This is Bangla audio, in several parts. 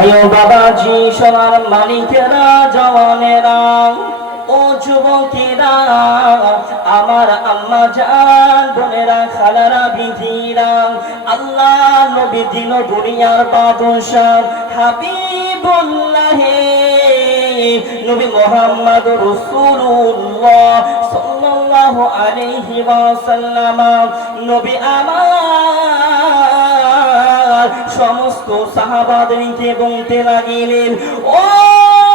ভাইও বাবাজি সোনার মালিকেরা জওয়ানেরা ও যুবকেরা আমার আম্মা জান বোনেরা খালারা বিধিরা আল্লাহ নবী দিন দুনিয়ার বাদশাহ হাবিবুল্লাহ নবী মুহাম্মদ রাসূলুল্লাহ সাল্লাল্লাহু আলাইহি ওয়াসাল্লাম নবী আমার সমস্ত সাহাবাদেরকে বলতে লাগিলেন ও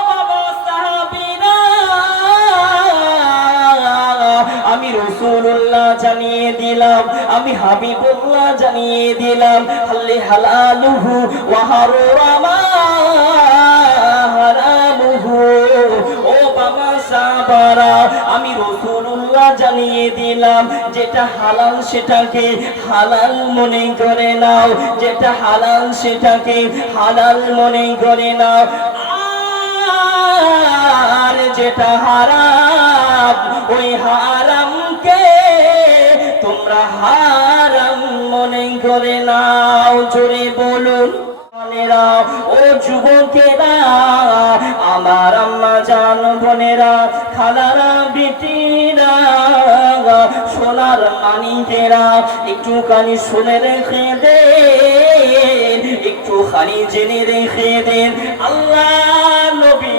বাবা সাহাবীরা আমি রাসূলুল্লাহ জানিয়ে দিলাম আমি হাবিবুল্লাহ জানিয়ে দিলাম হাল্লি হালালুহু ওয়া হারামা হারামুহু ও বাবা সাহাবারা আমি রাসূলুল্লাহ জানিয়ে দিলাম যেটা হালাল সেটাকে হালাল মনে করে নাও যেটা হালাল সেটাকে হালাল মনে করে নাও আর যেটা হারাম ওই হারামকে তোমরা হারাম মনে করে নাও জোরে বলুন ও যুবকেরা আমার আম্মা জান বোনেরা খালারা বেটিরা সোনার মানিকেরা একটুখানি শুনে রেখে দেন একটুখানি জেনে রেখে দেন আল্লাহ নবী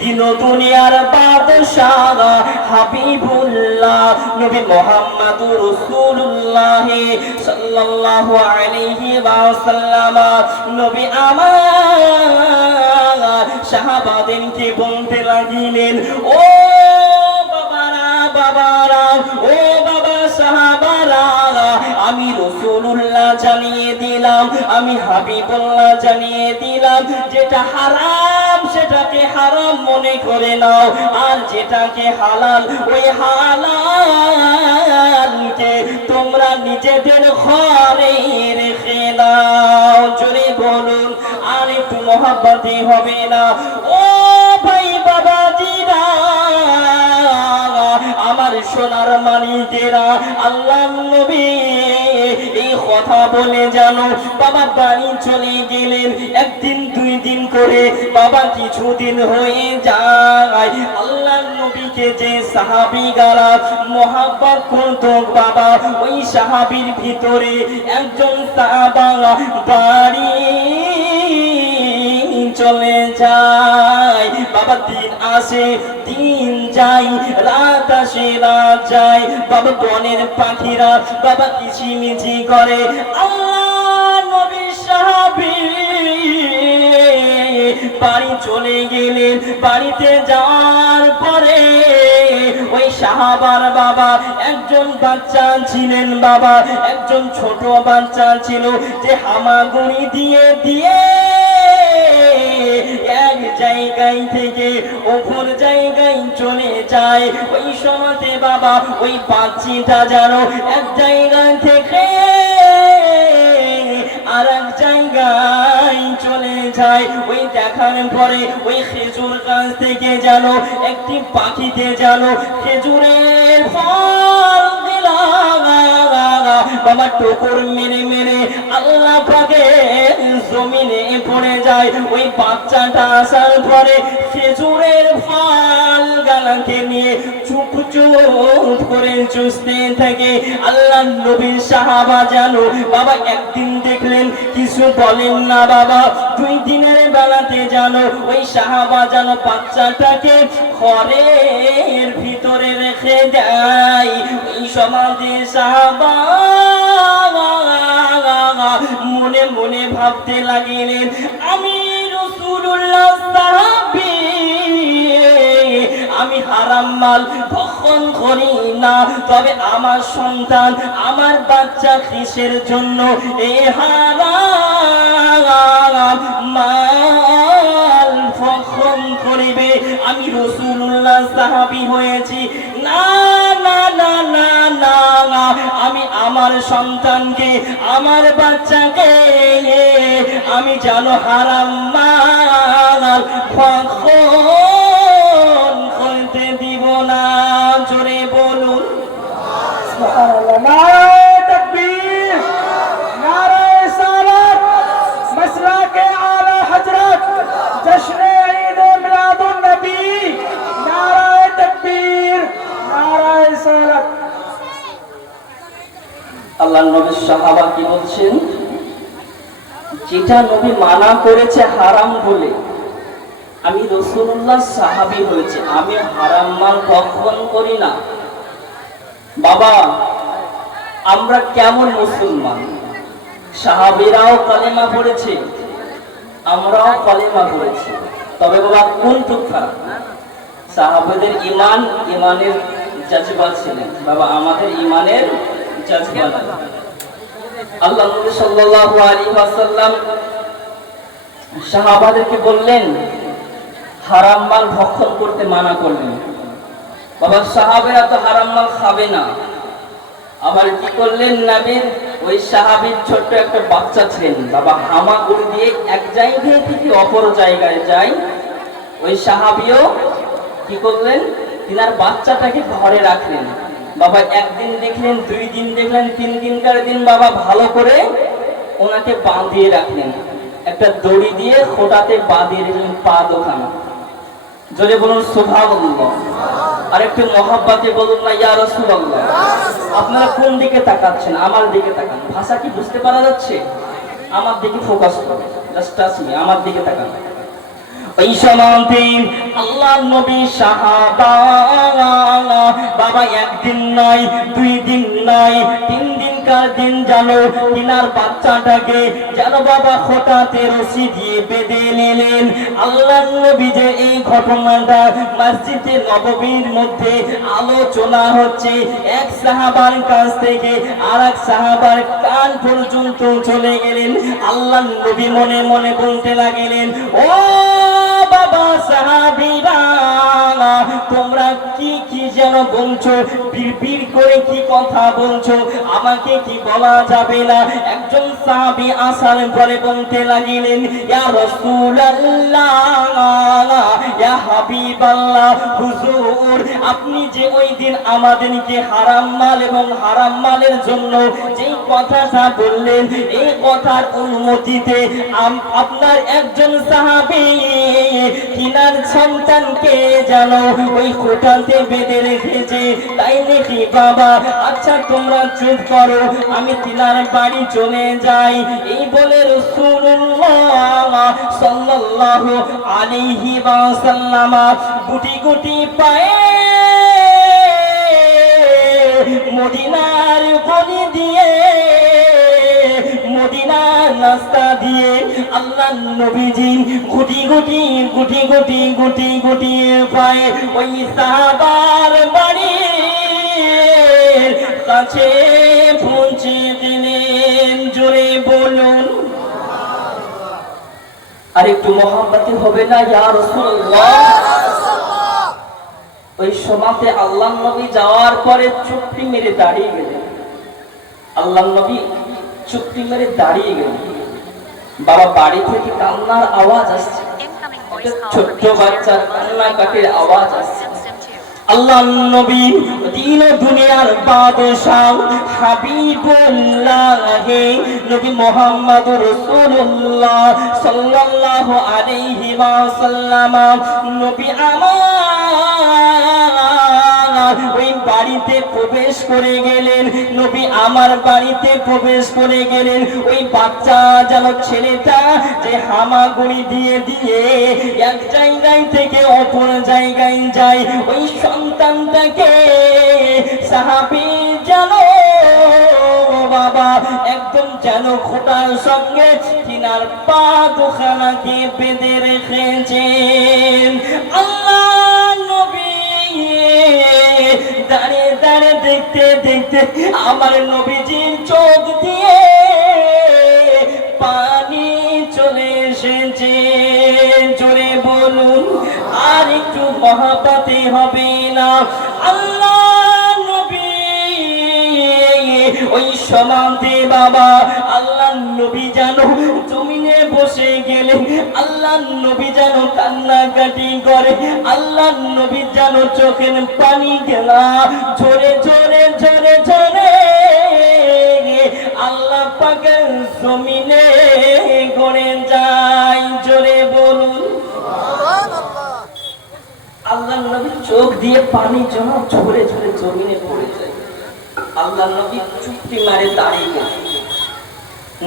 দিন দুনিয়ার বাদশাহ হাবিবুল্লাহ নবী মুহাম্মদুর রাসূলুল্লাহ সাল্লাল্লাহু আলাইহি ওয়াসাল্লাম নবী আমার সাহাবাদেরকে বলতে লাগিলেন ও বাবারা ও বাবা সাহাবারা আমি রাসূলুল্লাহ জানিয়ে দিলাম আমি হাবিবুল্লাহ জানিয়ে দিলাম যেটা হারাম সেটাকে হারাম মনে করে নাও আর যেটাকে হালাল ওই হালালকে তোমরা নিজেদের ঘরে রেখে দাও জোরে বলুন আর একটু মহব্বতে হবে না ও ভাই বাবাজিরা আমার সোনার মানিকেরা আল্লাহ নবী এই কথা বলে জানো বাবা বাড়ি চলে গেলেন একদিন দুই দিন করে বাবা কিছুদিন হয়ে যায় আল্লাহ নবীকে যে সাহাবীরা মহব্বত করত বাবা ওই সাহাবীর ভিতরে একজন সাহাবা বাড়ি চলে যায় বাবা দিন আসে দিন যায় রাত আসে রাত যায় বাবা বনের পাখিরা বাবা কিচিমিচি করে আল্লাহ নবী সাহাবী বাড়ি চলে গেলেন বাড়িতে যাওয়ার পরে ওই সাহাবার বাবা একজন বাচ্চা ছিলেন বাবা একজন ছোট বাচ্চা ছিল যে হামাগুড়ি দিয়ে দিয়ে এক জায়গায় থেকে অপর জায়গায় চলে যায় ওই সময়তে বাবা ওই বাচ্চাটা যেন এক জায়গা থেকে আর এক জায়গায় চলে যায় ওই দেখার পরে ওই খেজুর গাছ থেকে যেন একটি পাখিতে যেন খেজুরের ফল দিলাম বাবা টুকুর মেরে মেরে আল্লাহ পাকের জমিনে পড়ে যায় ওই বাচ্চাটা আসার পরে খেজুরের ফল গালাকে নিয়ে চুপ চুপ করে চুষতে থাকে আল্লাহ নবীর সাহাবা জানো বাবা একদিন দেখলেন কিছু বলেন না বাবা দুই দিনের বেলাতে জানো ওই সাহাবা জানো বাচ্চাটাকে ঘরের ভিতরে রেখে দেয় ওই সমাজে সাহাবা মনে মনে ভাবতে লাগিলেন আমি রাসূলুল্লাহ সাহাবী আমি হারাম মাল ভক্ষণ করি না তবে আমার সন্তান আমার বাচ্চা কিসের জন্য এই হারাম মাল ভক্ষণ করিবে আমি রাসূলুল্লাহ সাহাবী হয়েছি না না না না না আমি আমার সন্তানকে আমার বাচ্চাকে আমি যেন হারাম মাল ভক্ষণ করতে দিব না জোরে বলুন সুবহানাল্লাহ নারে তাকবীর নারে সালাত মাসলাকে আলা সাহাবা কি বলছেন, যেটা নবী মানা করেছে হারাম বলে আমি রাসূলুল্লাহ সাহাবী হয়েছে, আমি হারাম মাল ভক্ষণ করি না। বাবা, আমরা কেমন মুসলমান? সাহাবীরাও কালেমা পড়েছে, আমরাও কালেমা পড়েছি, তবে বাবা কোনটুক খারাপ? সাহাবাদের ইমানের জাজবা ছিলেন, বাবা আমাদের ইমানের জাজবা নাই। আল্লাহ নবী সাল্লাল্লাহু আলাইহি ওয়াসাল্লাম সাহাবাদেরকে বললেন, হারাম মাল ভক্ষণ করতে মানা করলেন। বাবা সাহাবেরা তো হারাম মাল খাবে না, আবার কি করলেন, নবীর ওই সাহাবীর ছোট্ট একটা বাচ্চা ছিলেন, বাবা হামাগুড়ি দিয়ে এক জায়গা থেকে অপর জায়গায় যায়। ওই সাহাবীও কি করলেন, তিনার বাচ্চাটাকে ঘরে রাখলেন। বাবা একদিন দেখলেন, 2 দিন দেখলেন, 3 দিনকার দিন বাবা ভালো করে ওনাকে বাঁধিয়ে রাখলেন, একটা দড়ি দিয়ে খোঁটাতে বাঁধিয়ে রাখলেন পা দোকানা। জোরে বলুন সুবহানাল্লাহ। আর একটু মহব্বতে বলুন না ইয়া রাসূলুল্লাহ। আপনারা কোন দিকে তাকাচ্ছেন? আমার দিকে তাকান। ভাষা কি বুঝতে পারা যাচ্ছে? আমার দিকে ফোকাস করুন, জাস্ট টাচ মি, আমার দিকে তাকান। ওই সমাধি আল্লাহর নবী সাহাবা বাবা একদিন নয়, 2 দিন নয়, 3 দিনকার দিন জানো তিনার বাচ্চাটাকে যেন বাবা খোঁটাতে রশি দিয়ে বেঁধে নিলেন। আল্লাহর নবী যে এই ঘটনাটা মসজিদে নববীর মধ্যে আলোচনা হচ্ছে, এক সাহাবার কাছ থেকে আরেক সাহাবার কান পর্যন্ত চলে গেলেন। আল্লাহর নবী মনে মনে বলতে লাগলেন, ও বাবা সাহাবীরা, তোমরা কি কি যেন বলছো, বিড়বিড় করে কি কথা বলছো, আমাকে কি বলা যাবে না? একজন সাহাবী আসার পরে বলতে লাগিলেন, ইয়া রাসূলুল্লাহ, ইয়া হাবিবাল্লাহ, হুজুর আপনি যে ওই দিন আমাদেরকে হারাম মাল এবং হারাম মালের জন্য যেই কথাটা বললেন, এই কথার অনুমতিতে আপনার একজন সাহাবী তিনার সন্তানকে যেন ওই খোঁটাতে বেঁধে রেখেছে, তাই নাকি বাবা? আচ্ছা তোমরা চুপ করো, আমি তিনার বাড়ি চলে যাই। এই বলে রাসূলুল্লাহ সাল্লাল্লাহু আলাইহি ওয়াসাল্লাম গুটি গুটি পায়ে মদিনার গলি দিয়ে, মদিনার রাস্তা দিয়ে আল্লাহর নবীজি গুটি গুটি গুটি গুটি গুটি গুটি পায়ে ওই সাহাবার বাড়ির কাছে পৌঁছে গেলেন। জোরে বলুন আর একটু মহব্বতে হবে না ইয়া রাসূলুল্লাহ। ওই সমাতে আল্লাহর নবী যাওয়ার পরে চুপটি মেরে দাঁড়িয়ে গেলেন। আল্লাহর নবী চুপটি মেরে দাঁড়িয়ে গেলেন। বাবা বাড়ি থেকে কান্নার আওয়াজ আসছে, ছোট্ট বাচ্চার কান্নাকাটির আওয়াজ আসছে। আল্লাহর নবী দিন দুনিয়ার বাদশাহ হাবিবুল্লাহ নবী মুহাম্মদুর রাসূলুল্লাহ সাল্লাল্লাহু আলাইহি ওয়াসাল্লাম নবী আমার ওই বাড়িতে প্রবেশ করে গেলেন। নবী আমার বাড়িতে প্রবেশ করে গেলেন। ওই বাচ্চা যেন ছেলেটা যে হামাগুড়ি দিয়ে দিয়ে এক জায়গায় থেকে অপর জায়গায় যায়, ওই সন্তানটাকে সাহাবী যেন বাবা একদম যেন খোঁটার সঙ্গে তিনার পা দুখানাকে বেঁধে রেখেছেন। আল্লাহ নবী দাঁড়িয়ে দাঁড়িয়ে দেখতে দেখতে আমার নবীজির চোখ দিয়ে পানি চলে এসেছে। জোরে বলুন আর একটু মহব্বতে হবে না? আল্লাহ নবী ওই সমাধি বাবা আল্লাহ নবী যেন জমিনে বসে গেলে, আল্লাহ নবী যেন কান্নাকাটি করে, আল্লাহ নবী যেন চোখের পানি গেলা ঝরে ঝরে ঝরে ঝরে আল্লাহ পাকের জমিনে গড়ে যায়। জোরে বলুন আল্লাহ নবী চোখ দিয়ে পানি যেন ঝরে ঝরে জমিনে পড়ে যায়। আল্লাহ নবী চুপটি মারে দাঁড়িয়ে গেলেন।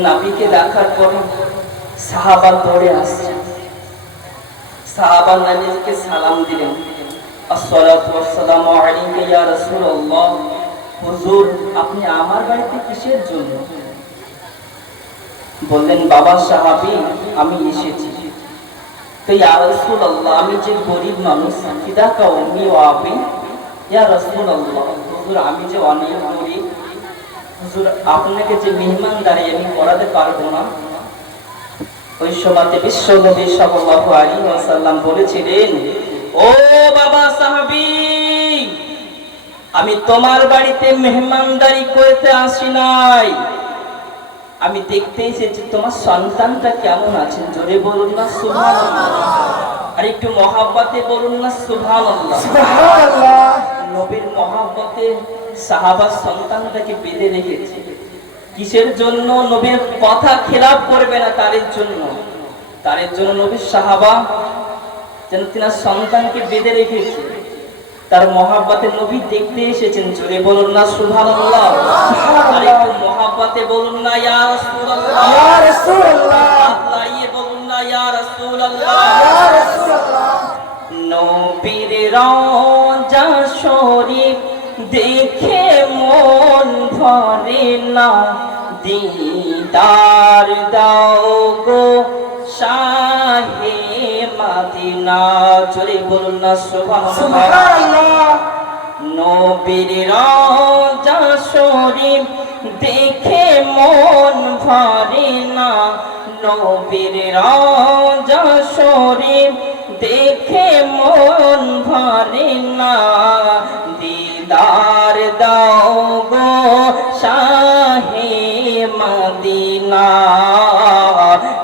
নবীকে দেখার পরে সাহাবা দৌড়ে আসছে। সাহাবা নবীকে সালাম দিলেন, আসসালাতু ওয়াসসালামু আলাইকা ইয়া রাসূলুল্লাহ। হুজুর, আপনি আমার বাড়িতে কিসের জন্য? বললেন, বাবা সাহাবী, আমি এসেছি তো ইয়া রাসূলুল্লাহ, আমি যে গরিব মানুষ, ফিদাকা উম্মি ওয়া আবি। ইয়া রাসূলুল্লাহ, হুজুর আমি যে অনেক গরিব, হুজুর আপনাকে যে মেহমানদারি আমি করাতে পারবো না। ওই সময়তে বিশ্বনবী সাল্লাল্লাহু আলাইহি ওয়াসাল্লাম বলেছিলেন, ও বাবা সাহাবী, আমি তোমার বাড়িতে মেহমানদারি করতে আসি নাই, আমি দেখতে এসেছি তোমার সন্তানটা কেমন আছে। জোরে বলুন না সুবহানাল্লাহ, আর একটু মহাব্বতে বলুন না সুবহানাল্লাহ। সুবহানাল্লাহ। নবীর মহাব্বতে সাহাবা সন্তানটাকে বেঁধে রেখেছে। কিসের জন্য? নবীর কথা খেলাপ করবে না তার জন্য নবীর সাহাবা যেন তিনার সন্তানকে বেঁধে রেখেছে। তার মহাব্বতে নবী দেখতে এসেছেন। জোরে বলুন না সুবহানাল্লাহ, আর একটু মহাব্বতে বলুন না ইয়া রাসূলুল্লাহ। ইয়া রাসূলুল্লাহ, আল্লাহ বলুন না ইয়া রাসূলুল্লাহ। ইয়া রাসূলুল্লাহ। নবীর রওজা শরীফ দেখে মন ভরে না, দিদার দাও গো শাহে মদিনা। জোরে বলুন না সুবহানাল্লাহ। নবীর রওজা শরীফ দেখে মন ভরে না, নবীর রওজা শরীফ দেখে মন ভরে না, দিদার দাও গো শাহে মদিনা,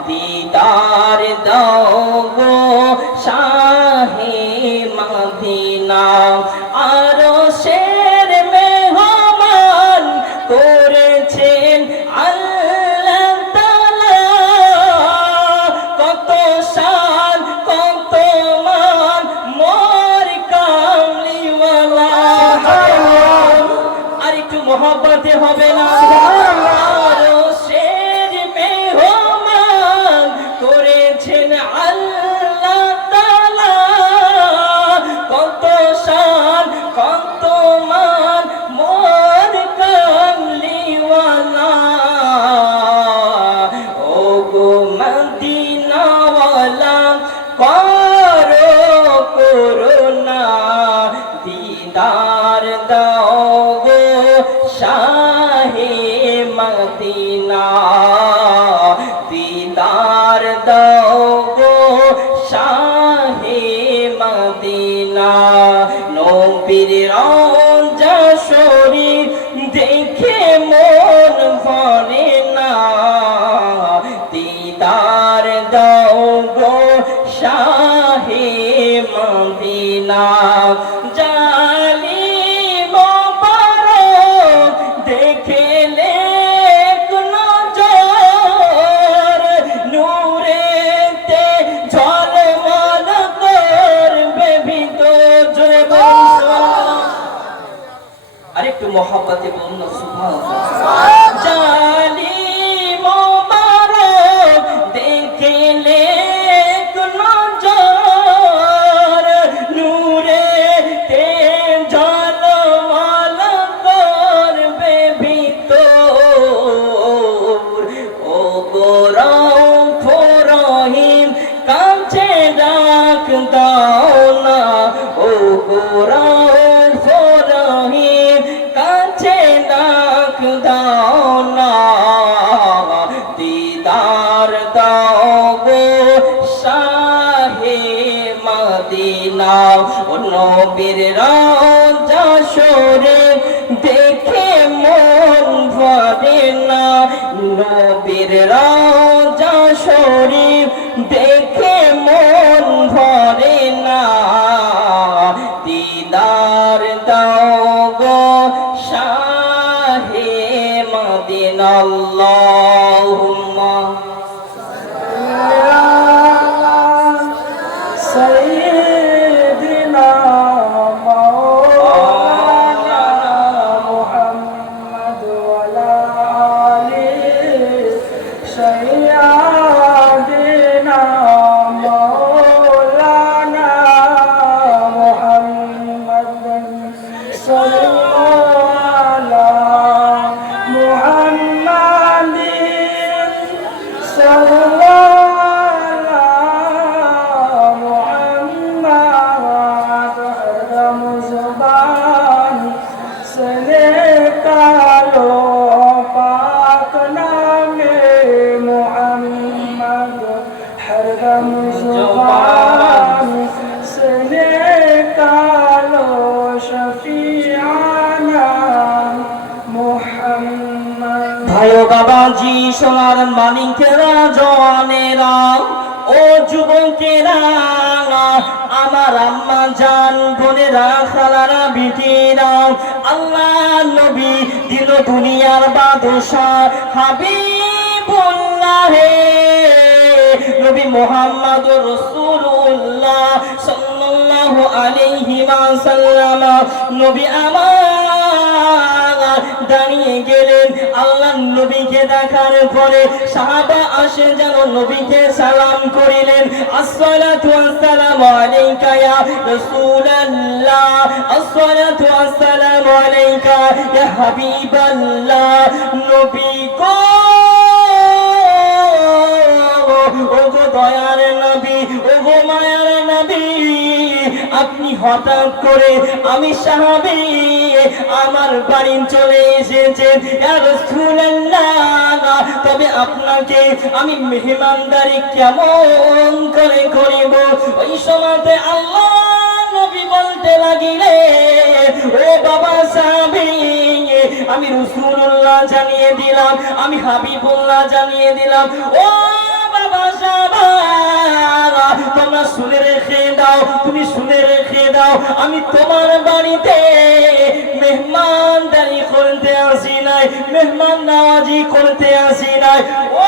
দিদার দাও গো শাহে মদিনা। আরশের মেহমান করেছেন আল্লাহ তাআলা, কত শান কত মান মোর কামলিওয়ালা। আর একটু মহব্বতে হবে না? আরশের মেহমান করেছেন আল্লাহ তাআলা, কত শান কত মান মোর কামলিওয়ালা। ও গো মদিনাওয়ালা, করো করুণা, দিদার দাও গো শাহে মদিনা, দিদার দাও গো শাহে মদিনা। নবীর রওজা শরীফ দেখে মন ভরে না, দিদার দাও গো শাহে মদিনা। জালিম মোবারক দেখলে নজর, নূরেতে ঝলমল করবে ভিতর। জোরে বলুন, আরেকটু মহব্বতে বলুন না সুবহানাল্লাহ। জালিম মোবারক দেখলে নজর, নূরেতে ঝলমল করবে ভিতর। ও গো রউফ রহিম, কাছে ডাক দাও না, ও গো রউফ রহিম, কাছে ডাক দাও না, দিদার দাও গো শাহে মদিনা। ও নবীর রওজা শরীফ দেখে মন ভরে না, নবীর রওজা শরীফ দেখে মন ভরে না, দিদার দাও গো শাহে মদিনা। আল্লাহুম্মা সাইয়্যিদিনা মাওলানা जुबान से निकालो शफीआना मुहम्मद। ভাইও বাবাজি সোনার মানিকেরা জওয়ানেরা ও যুবকেরা আমার আম্মা জান বোনেরা খালারা বিটিরা আল্লাহ নবী দিল দুনিয়ার বাদশাহ হাবিবুল্লাহ নবী মুহাম্মদুর রাসূলুল্লাহ সাল্লাল্লাহু আলাইহি ওয়াসাল্লাম নবী আমার দাঁড়িয়ে গেলেন। আল্লাহ নবীকে দেখার পরে সাহাবা আসে যেন নবীকে সালাম করিলেন, আসসালাতু ওয়াসসালামু আলাইকা ইয়া রাসূলুল্লাহ, আসসালাতু ওয়াসসালামু আলাইকা ইয়া হাবিবাল্লাহ। নবী গো ওগো দয়ার নবী, ওগো মায়ার নবী, আপনি হঠাৎ করে আমি সাহাবী আমার বাড়ি চলে এসেছেন ইয়া রাসূলুল্লাহ, তবে আপনাকে আমি মেহমানদারি কেমন করে করিব? ওই সময়তে আল্লাহ নবী বলতে লাগিলেন, ও বাবা সাহাবী, আমি রাসূলুল্লাহ জানিয়ে দিলাম, আমি হাবিবুল্লাহ জানিয়ে দিলাম। ও বাবা সাহাবা, তোমরা শুনে রেখে দাও, তুমি শুনে রেখে দাও, আমি তোমার বাড়িতে মেহমানদারি করতে আসি নাই, মেহমান নওয়াজি করতে আসি নাই। ও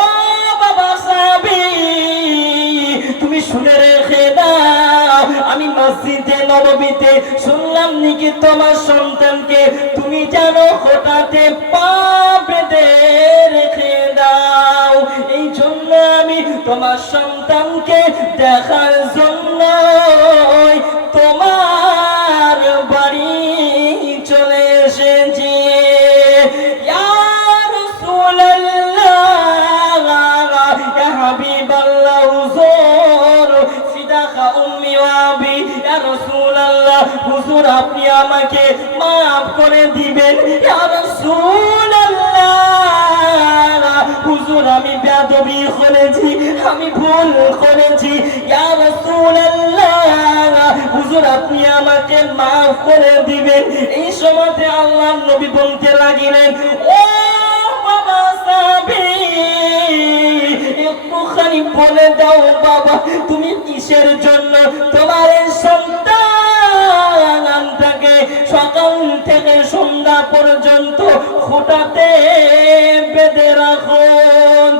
বাবা সাহাবী, তুমি শুনে রেখে দাও, আমি মসজিদে নববীতে শুনলাম নাকি তোমার সন্তানকে তুমি যেন হঠাতে পা বেঁধে রেখে দাও, এই জন্য আমি তোমার সন্তানকে দেখার জন্য তোমার বাড়ি চলে এসেছি। ইয়া রাসূলুল্লাহ, ইয়া হাবিবাল্লাহ, হুজুর ফিদাকা উম্মি ওয়া আবি, ইয়া রাসূলুল্লাহ, হুজুর আপনি আমাকে maaf করে দিবেন। ইয়া রাসূলুল্লাহ, হুজুর আমি বেয়াদবি করেছি, আমি ভুল করেছি। ইয়া রাসূলুল্লাহ, হুজুর আপনি আমাকে maaf করে দিবেন। এই সময়তে আল্লাহর নবী বলতে লাগিলেন, ও বাবা সাহাবী, একটুখানি বলে দাও বাবা, তুমি কিসের জন্য তোমার এই সন্তানটাকে সকাল থেকে সন্ধ্যা পর্যন্ত খুঁটাতে বেঁধে রাখো?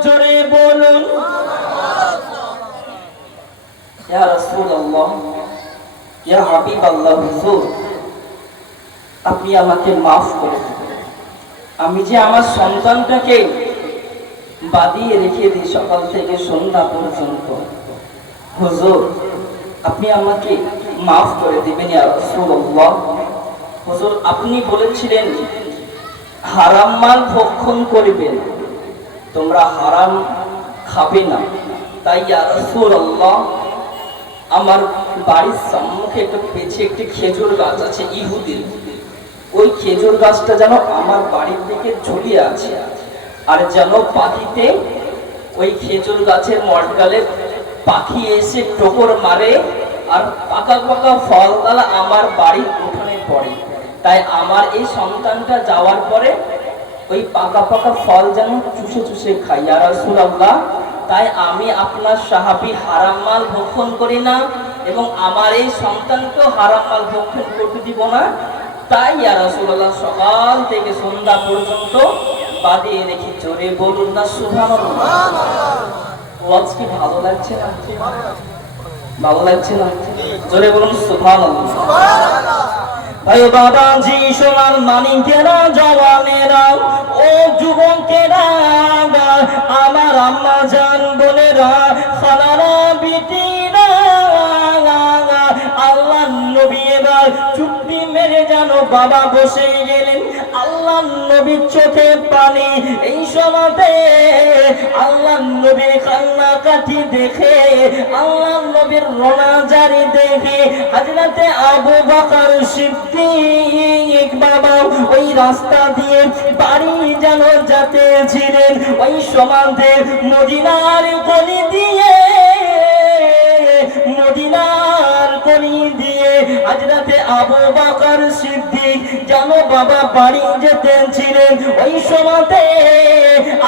জোরে বলুন। ইয়া রাসূলুল্লাহ, ইয়া হাবিবাল্লাহ, হুজুর আপনি আমাকে maaf করে দিন, আমি যে আমার সন্তানটাকে বাঁধিয়ে রেখে দিই সকাল থেকে সন্ধ্যা পর্যন্ত, হুজুর আপনি আমাকে maaf করে দিবেন। ইয়া রাসূলুল্লাহ, হুজুর আপনি বলেছিলেন হারাম মাল ভক্ষণ করবেন, তোমরা হারাম খাবে না, তাই ইয়া রাসূলুল্লাহ আমার বাড়ির সম্মুখে একটা পেছে একটি খেজুর গাছ আছে ইহুদির, ওই খেজুর গাছটা যেন আমার বাড়ির দিকে ঝুলিয়ে আছে, আর যেন পাখিতে ওই খেজুর গাছের মটগালে পাখি এসে ঠোকর মারে আর পাকা পাকা ফল তালা আমার বাড়ির উঠোনে পড়ে, তাই আমার এই সন্তানটা যাওয়ার পরে ওই পাকা পাকা ফল যেন চুষে চুষে খাই। ইয়া রাসূলুল্লাহ, তাই আমি আপনার সাহাবী হারাম মাল ভক্ষণ করি না এবং আমার এই সন্তানকেও হারাম মাল ভক্ষণ করতে দিব না, তাই ইয়া রাসূলুল্লাহ সকাল থেকে সন্ধ্যা পর্যন্ত বাঁধিয়ে রেখে। জোরে বলুন না সুবহানাল্লাহ। ওয়াজ কি ভালো লাগছে না? ভালো লাগছে না? জোরে বলুন সুবহানাল্লাহ। ভাই বাবাজি সোনার মানিকেরা জওয়ানেরা ও যুবকেরা আমার আম্মা জান বোনেরা খালারা বিটিরা, আল্লাহ নবী এবার চুপটি মেরে যেন বাবা বসে গেলেন। আল্লাহ নবীর চোখে পানি, এই সময়তে আল্লাহ নবীর কান্নাকাটি দেখে, আল্লাহ নবীর রোনাজারি দেখে হযরতে আবু বকর সিদ্দিক বাবা ওই রাস্তা দিয়ে বাড়ি যেন যেতেছিলেন, ওই সময়তে মদিনার গলি দিয়ে আবু বকর সিদ্দিক জানো বাবা বাড়ি যেতেছিলেন, ওই সময়তে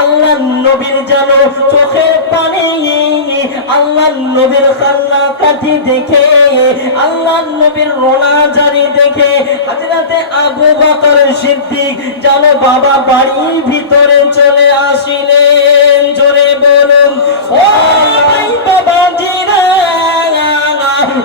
আল্লাহ নবীর জানো চোখের পানি, আল্লাহ নবীর কান্নাকাটি দেখে, আল্লাহ নবীর রোনা জারি দেখে হযরতে আবু বকর সিদ্দিক জানো বাবা বাড়ির ভিতরে চলে আসিলেন। জোরে বলুন ও ভাই বাবাজিরা,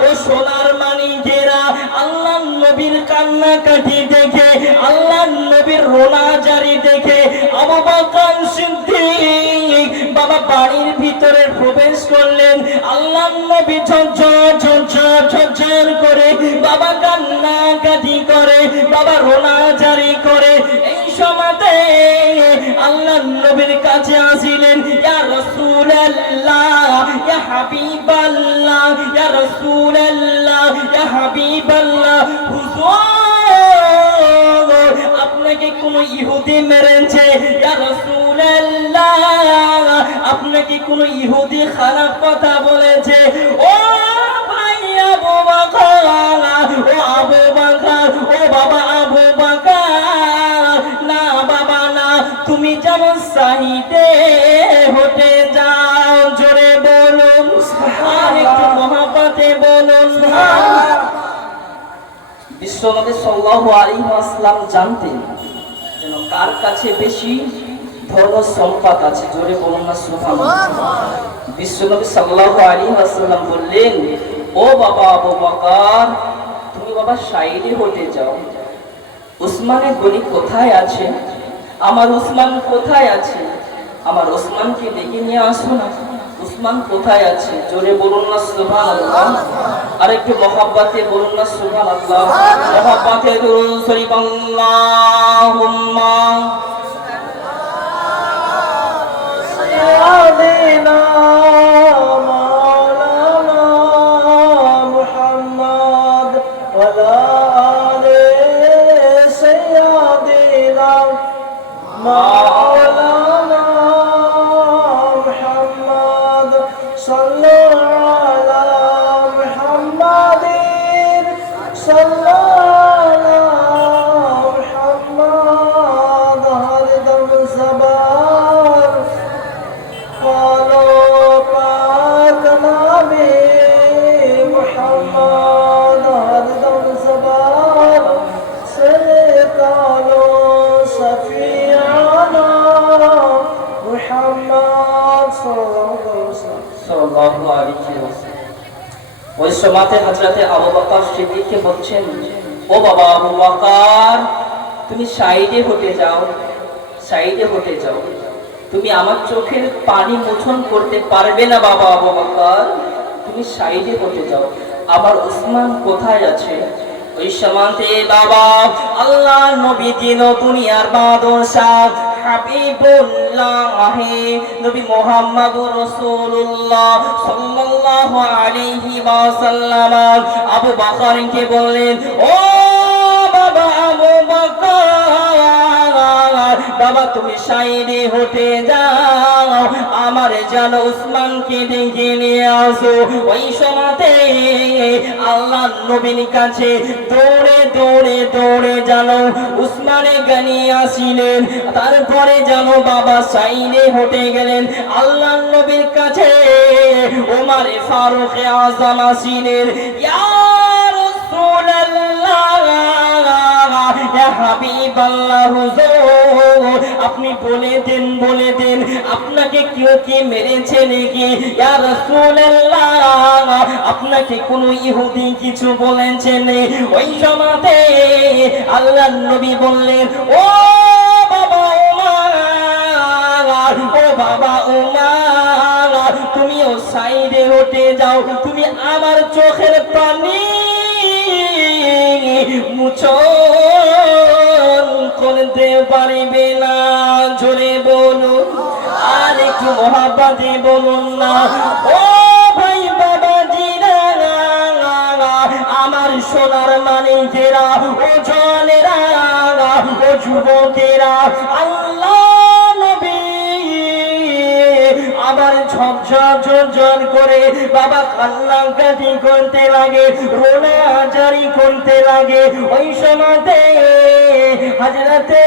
ও সোনার মানিকেরা, আল্লাহ নবীর কান্নাকাটি দেখে, আল্লাহ নবীর রোনা জারি দেখে আবু বকর সিদ্দিক বাবা বাড়ির ভিতরে প্রবেশ করলেন। আল্লাহ নবী ঝরঝর করে বাবা কান্নাকাটি করে, বাবা রোনা জারি করে। এই সময়তে আল্লাহ নবীর কাছে আসিলেন, ইয়া রাসূলুল্লাহ, ইয়া হাবিবাল্লাহ, ইয়া রাসূলুল্লাহ, ইয়া হাবিবাল্লাহ, হুজুর আপনাকে কোন ইহুদি মেরেছে? ইয়া রাসূলুল্লাহ আপনাকে কোন ইহুদি খারাপ কথা বলেছে? ও ভাই আবু বকর, ও আবু বকর, ও বাবা আবু বকর, না বাবা না, তুমি যেমন সাইডে হতে যাও। জোরে বলুন আর একটু মহব্বতে বলুন। বিশ্বনবী সাল্লাল্লাহু আলাইহি ওয়াসাল্লাম জানতেন যেন কার কাছে বেশি ধর্ম সম্পদ আছে। জোরে বলুন না সুবহানাল্লাহ। বিশ্বনবী সাল্লাল্লাহু আলাইহি ওয়াসাল্লাম বললেন, ও বাবা আবু বকর, তুমি বাবা সাইডে হতে যাও। উসমানের গনি কোথায় আছে? আমার উসমান কোথায় আছে? আমার উসমানকে ডেকে নিয়ে আসো না। উসমান কোথায় আছে? জোরে বলুন না সুবহানাল্লাহ। আর একটু মহব্বতে বলুন না সুবহানাল্লাহ। মহব্বতে দুরূদ শরীফ আল্লাহুম্মা সাইয়্যিদিনা মাওলানা মুহাম্মদ ওয়া আলা আলি সাইয়্যিদিনা মাওলানা মুহাম্মদ সাল্লাল্লাহু আলা মুহাম্মাদিন সাল্লাল্লাহু আলা মুহাম্মদ হরদম সবার কালো পাক নামে মুহাম্মদ হরদম সবার সে কালো সফিয়ানা মুহাম্মদ সাল্লাল্লাহু আলাইহি ওয়াসাল্লাম। ওই সময়তে হযরতে আবু বকর সিদ্দিককে বলছেন, ও বাবা আবু বকর, তুমি সাইডে হতে যাও, সাইডে হতে যাও। তুমি আমার চোখের পানি মোচন করতে পারবে না বাবা আবু বকর, তুমি সাইডে হতে যাও। আমার উসমান কোথায় আছে? ওই সময়তে বাবা আল্লাহ নবী দিন দুনিয়ার বাদশাহ হাবিবুল্লাহ নবী মুহাম্মদুর রাসূলুল্লাহ সাল্লাল্লাহু আলাইহি ওয়াসাল্লাম আবু বকরকে বললেন, ও বাবা আবু বকর, বাবা তুমি সাইডে হতে যাও, আমার জান উসমানকে ডেকে নিয়ে আসো। ওই সময়তে আল্লাহ নবীর কাছে দৌড়ে দৌড়ে দৌড়ে জানো উসমানে গানি আসিলেন। তারপরে জানো বাবা সাইডে হতে গেলেন। আল্লাহ নবীর কাছে ওমরে ফারুক আযম আসিলেন। ইয়া রাসূলুল্লাহ, ইয়া হাবিবাল্লাহ, হুজুর আপনি বলে দেন আপনাকে কেউ কি মেরেছে নাকি? ইয়া রাসূলুল্লাহ আপনাকে কোন ইহুদি কিছু বলেছে না? ওই সময়তে আল্লাহর নবী বললেন, ও বাবা ওমর, ও বাবা ওমর, তুমিও সাইডে হতে যাও, তুমি আমার চোখের পানি মুচন করতে পারবে না। জোরে বলুন আর একটু মহব্বতে বলুন না। ও ভাই বাবাজিরা, আমার সোনার মানিকেরা, ও জনেরা, ও যুবকেরা, আল্লাহ নবী আবার ঝপঝপ ঝরঝর করে বাবা কান্নাকাটি করতে লাগে, রোনাজারি করতে লাগে। ওই সময়তে হযরতে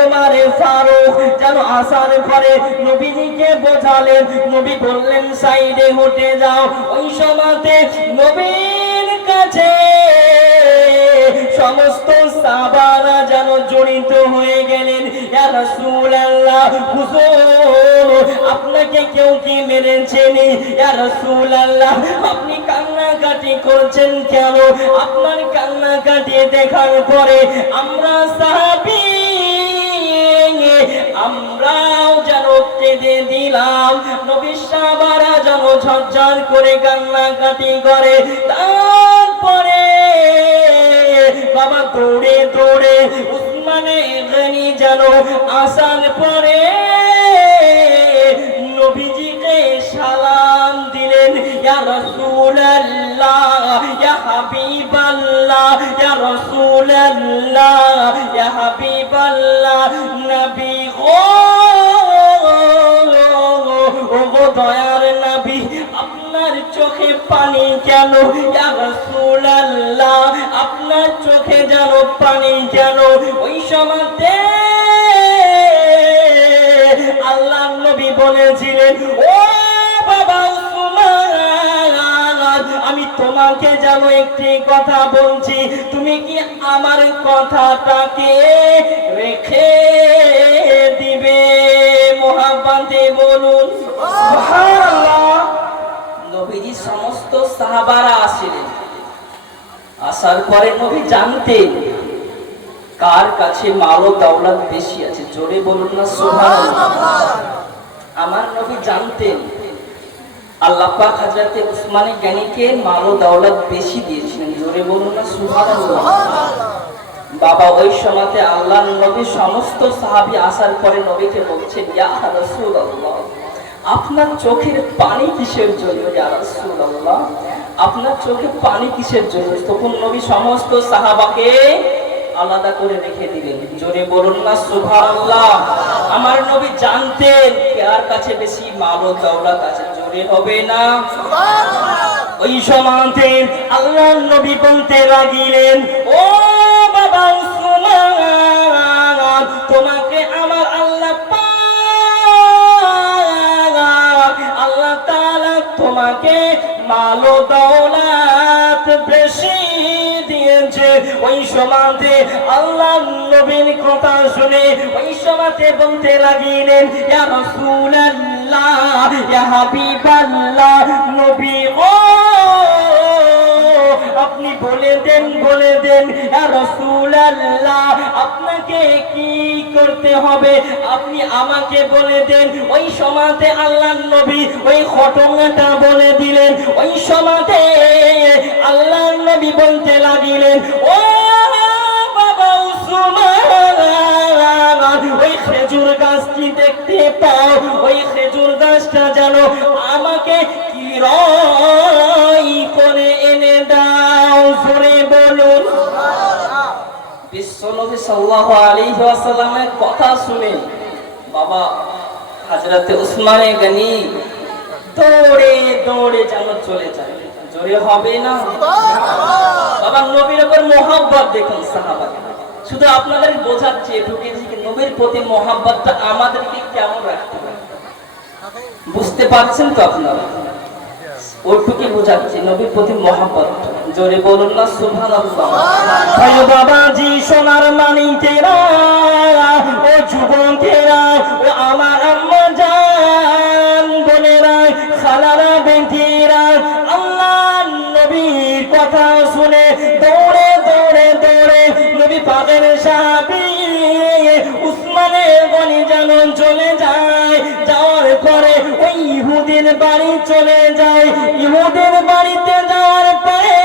ওমর ফারুক যেন আসার পরে নবীজিকে বোঝালেন, নবী বললেন সাইডে হটে যাও। ওই সময়তে নবীর কাছে সমস্ত সাহাবারা যেন জড়িত হয়ে গেলেন। ইয়া রাসূলুল্লাহ, হুজুর আপনাকে কেউ কি মেরেছেন? ইয়া রাসূলুল্লাহ, আপনি কান্নাকাটি করছেন কেন? আপনার কান্নাকাটি দেখার পরে আমরা সাহাবী আমরাও যেন কেঁদে দিলাম। নবী সাহাবারা যেন ঝরঝর করে কান্নাকাটি করে। তারপরে বাবা দৌড়ে দৌড়ে উসমানে গনি যেন আসার পরে নবীজিকে সালাম দিলেন। ইয়া রাসূলুল্লাহ, ইয়া হাবিবাল্লাহ, ইয়া রাসূলুল্লাহ, ইয়া হাবিবাল্লাহ, নবী গো, ও দয়ার নবী, আপনার চোখে পানি কেন? ইয়া রাসূলুল্লাহ, আপনার চোখে যেন পানি কেন? ওই সময়তে আল্লাহর নবী বলেছিলেন, ও বাবা উসমান, আমি তোমাকে যেন একটি কথা বলছি, তুমি কি আমার কথাটাকে রেখে দিবে? মোহাব্বতে বলুন সুবহানাল্লাহ। নবীজি সমস্ত সাহাবারা আসিলেন। আসার পরে নবী জানতেন কার কাছে মাল ও দৌলত বেশি আছে। জোরে বলুন না সুবহানাল্লাহ। আমার নবী জানতেন আল্লাহ পাক হযরতে উসমানে গনিকে মাল ও দৌলত বেশি দিয়েছিলেন। জোরে বলুন না সুবহানাল্লাহ। বাবা ওই সময়তে আল্লাহর নবী সমস্ত সাহাবী আসার পরে নবীকে বলছেন, ইয়া রাসূলুল্লাহ, আপনার চোখের পানি কিসের জন্য? ইয়া রাসূলুল্লাহ, আপনার চোখে পানি কিসের জন্য? তখন নবী সমস্ত সাহাবাকে আলাদা করে রেখে দিলেন। জোরে বলুন না সুবহানাল্লাহ। আমার নবী জানতেন কার কাছে বেশি মাল ও দৌলত আছে। জোরে হবে না সুবহানাল্লাহ। ওই সময়তে আল্লাহর নবী বলতে লাগিলেন, ও বাবা উসমান, তোমাকে আমার আল্লাহ তাআলা তোমাকে মাল ও দৌলত বেশি দিয়েছে। ওই সময়তে আল্লাহর নবীর কথা শুনে ওই সময়তে বলতে লাগিলেন, ইয়া রাসূলুল্লাহ, ইয়া হাবিবাল্লাহ, নবী ও আপনি বলে দেন ইয়া রাসূলুল্লাহ, আপনাকে কি করতে হবে আপনি আমাকে বলে দেন। ওই সময়তে আল্লাহর নবী ওই ঘটনাটা বলে দিলেন। ওই সময়তে আল্লাহর নবী বলতে লাগিলেন, ও বাবা উসমান, ওই খেজুর গাছটি দেখতে পাও, ওই খেজুর গাছটা যেন আমাকে কিরাই করে এনে দাও। জোরে বলুন সুবহানাল্লাহ। বিশ্বনবী সাল্লাল্লাহু আলাইহি ওয়াসাল্লামের কথা শুনে বাবা হযরতে উসমানে গনি দৌড়ে দৌড়ে যেন চলে যায়। জোরে হবে না সুবহানাল্লাহ। বাবা নবীর উপর মহব্বত দেখুন সাহাবাকে। শুধু আপনাদের বোঝাচ্ছি ঢুকে যে নবীর প্রতি মহব্বতটা আমাদেরকে কেমন রাখতে হবে, বুঝতে পারছেন তো আপনারা? ওইটুকুই বোঝাচ্ছি নবীর প্রতি মহব্বত। জোরে বলুন না সুবহানাল্লাহ। ভাই বাবাজি, সোনার মানিকেরা, ও যুবকেরা, ও আমার আম্মা জান বোনেরা, খালারা, বেটিরা, আল্লাহর নবীর কথা শুনে দৌড়ে দৌড়ে দৌড়ে নবী পাকের সাহাবী উসমানে গনি যেন চলে যায়। যাওয়ার পরে ওই ইহুদির বাড়ি চলে যায়। ইহুদির বাড়িতে যাওয়ার পরে